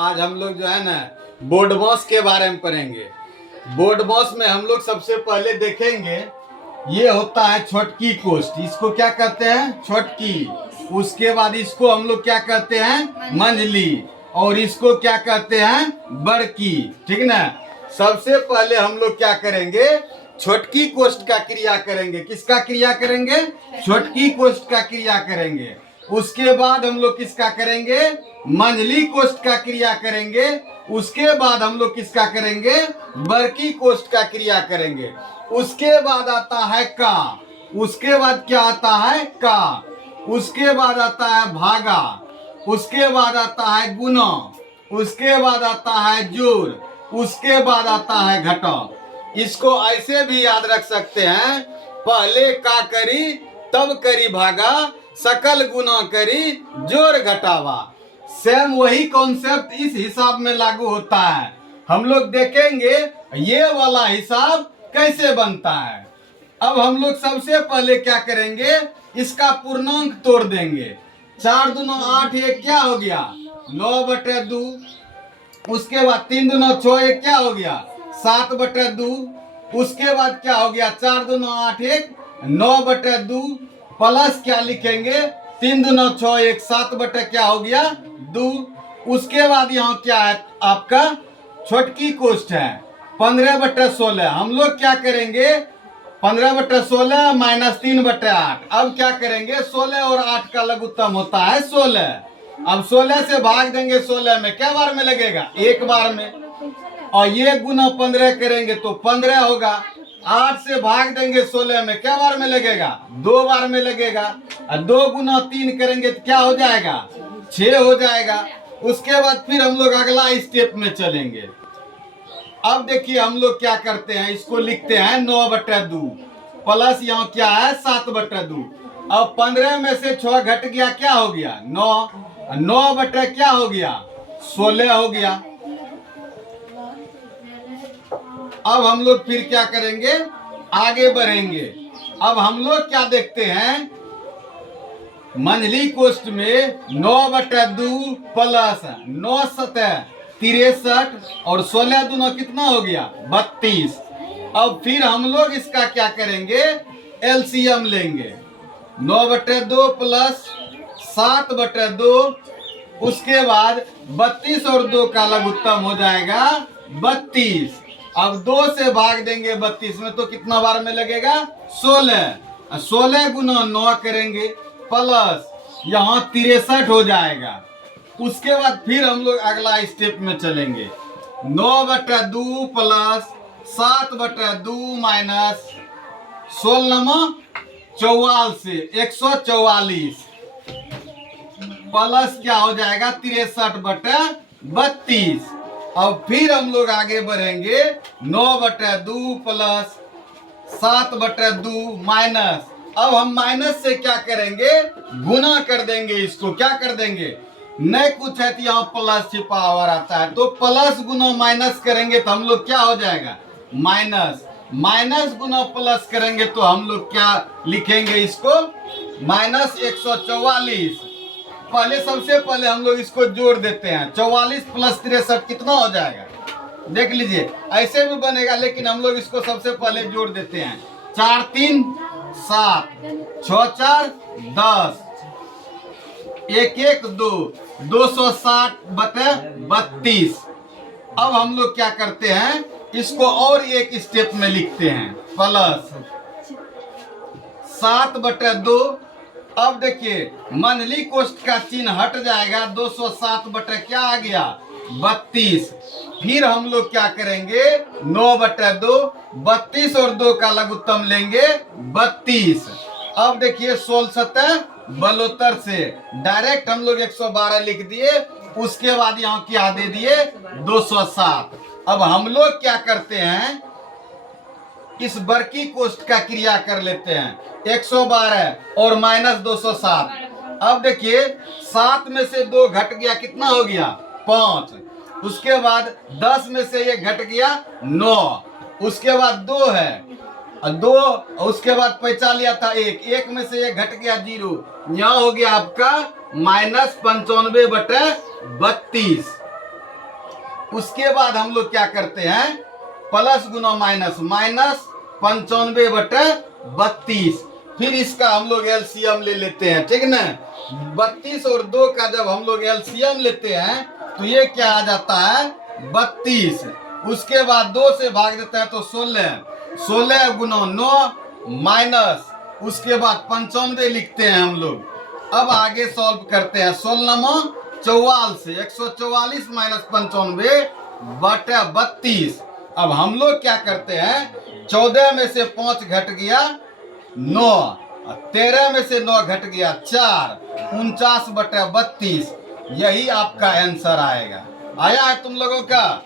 आज हम लोग जो है ना बोर्ड बॉस के बारे में पढ़ेंगे। बोर्ड बॉस में हम लोग सबसे पहले देखेंगे, ये होता है छोटकी कोष्ठ, इसको क्या कहते हैं? छोटकी। उसके बाद इसको हम लोग क्या कहते हैं? मंझली। और इसको क्या कहते हैं? बड़की। ठीक ना। सबसे पहले हम लोग क्या करेंगे? छोटकी कोष्ठ का क्रिया करेंगे। किसका क्रिया करेंगे? छोटकी कोष्ठ का क्रिया करेंगे। उसके बाद हम लोग किसका करेंगे? मंझली कोष्ठ का क्रिया करेंगे। उसके बाद हम लोग किसका करेंगे? बड़की कोष्ठ का क्रिया करेंगे। उसके बाद आता है का। उसके बाद क्या आता है? का। उसके बाद आता है भागा। उसके बाद आता है गुना। उसके बाद आता है जोड़। उसके बाद आता है घटा। इसको ऐसे भी याद रख सकते हैं, पहले का करी तब करी भागा, सकल गुना करी जोड़ घटावा। सेम वही कॉन्सेप्ट इस हिसाब में लागू होता है। हम लोग देखेंगे ये वाला हिसाब कैसे बनता है। अब हम लोग सबसे पहले क्या करेंगे? इसका पूर्णांक तोड़ देंगे। 4 दूना 8, ये क्या हो गया? 9/2। उसके बाद 3 दूना 6, ये क्या हो गया? 7/2। उसके बाद क्या हो गया? 4 दूना 8, 9/2 प्लस क्या लिखेंगे? 3 दूना 6, 7 बटे क्या हो गया? 2। उसके बाद यहाँ क्या है आपका? छोटकी कोष्ठ है 15/16। हम लोग क्या करेंगे? 15/16 माइनस 3/8। अब क्या करेंगे? 16 और 8 का लघुत्तम होता है 16। अब 16 से भाग देंगे 16 में, क्या बार में लगेगा? एक बार में। और ये गुना 15 करेंगे तो 15 होगा। 8 से भाग देंगे 16 में, क्या बार में लगेगा? 2 बार में लगेगा। और 2 गुना 3 करेंगे तो क्या हो जाएगा? 6 हो जाएगा। उसके बाद फिर हम लोग अगला स्टेप में चलेंगे। अब देखिए हम लोग क्या करते हैं, इसको लिखते हैं 9/2 प्लस यहाँ क्या है? 7/2। अब 15 में से 6 घट गया, क्या हो गया? 9। 9 बटे क्या हो गया? 16 हो गया। अब हम लोग फिर क्या करेंगे? आगे बढ़ेंगे। अब हम लोग क्या देखते हैं? मंझली कोष्ठ में 9/2 प्लस 9 सतह 63 और 16 दूना कितना हो गया? 32। अब फिर हम लोग इसका क्या करेंगे? एलसीएम लेंगे। 9/2 प्लस 7/2। उसके बाद 32 और 2 का लघुत्तम हो जाएगा 32। अब 2 से भाग देंगे 32 में तो कितना बार में लगेगा? 16। 16 गुना 9 करेंगे प्लस यहाँ 63 हो जाएगा। उसके बाद फिर हम लोग अगला स्टेप में चलेंगे। 9/2 प्लस 7/2 माइनस 16 44, 144 प्लस क्या हो जाएगा? 63/32। अब फिर हम लोग आगे बढ़ेंगे। 9/2 प्लस 7/2 माइनस, अब हम माइनस से क्या करेंगे? गुना कर देंगे। इसको क्या कर देंगे? नहीं कुछ है तो यहाँ प्लस छिपा हुआ रहता है, तो प्लस गुना माइनस करेंगे तो हम लोग क्या हो जाएगा? माइनस। माइनस गुना प्लस करेंगे तो हम लोग क्या लिखेंगे? इसको माइनस 144। पहले सबसे पहले हम लोग इसको जोड़ देते हैं। 44 प्लस 63 कितना हो जाएगा? देख लीजिए, ऐसे भी बनेगा लेकिन हम लोग इसको सबसे पहले जोड़ देते हैं। 4 3 7, 6 4 10, 1 1 2, 260/32। अब हम लोग क्या करते हैं? इसको और एक स्टेप में लिखते हैं, प्लस 7/2। अब देखिए मंझली कोष्ठ का चिन्ह हट जाएगा। 260 बटे क्या आ गया? 32। फिर हम लोग क्या करेंगे? 9/2, 32 और 2 का लघुत्तम लेंगे 32। अब देखिए 16 सतह 72 से डायरेक्ट हम लोग 112 लिख दिए। उसके बाद यहाँ क्या दे दिए? 207। अब हम लोग क्या करते हैं? इस बड़की कोष्ठ का क्रिया कर लेते हैं। 112 और माइनस 207। अब देखिए 7 में से 2 घट गया, कितना हो गया? 5। उसके बाद 10 में से ये घट गया 9। उसके बाद 2 है 2। उसके बाद पैसा लिया था 1। 1 में से ये घट गया 0। यहाँ हो गया आपका -95/32। उसके बाद हम लोग क्या करते हैं, प्लस गुना माइनस, माइनस 95/32। फिर इसका हम लोग एलसीएम ले लेते हैं, ठीक ना। 32 और 2 का जब हम लोग एलसीएम लेते हैं तो ये क्या आ जाता है, 32। उसके बाद 2 से भाग देते हैं तो 16, 16 गुना 9 माइनस, उसके बाद 95 लिखते हैं हम लोग। अब आगे सॉल्व करते हैं, 16 44, 144 माइनस 95/32। अब हम लोग क्या करते हैं, 14 में से 5 घट गया 9, 13 में से 9 घट गया 4, 49/32। यही आपका आंसर आएगा। आया है तुम लोगों का?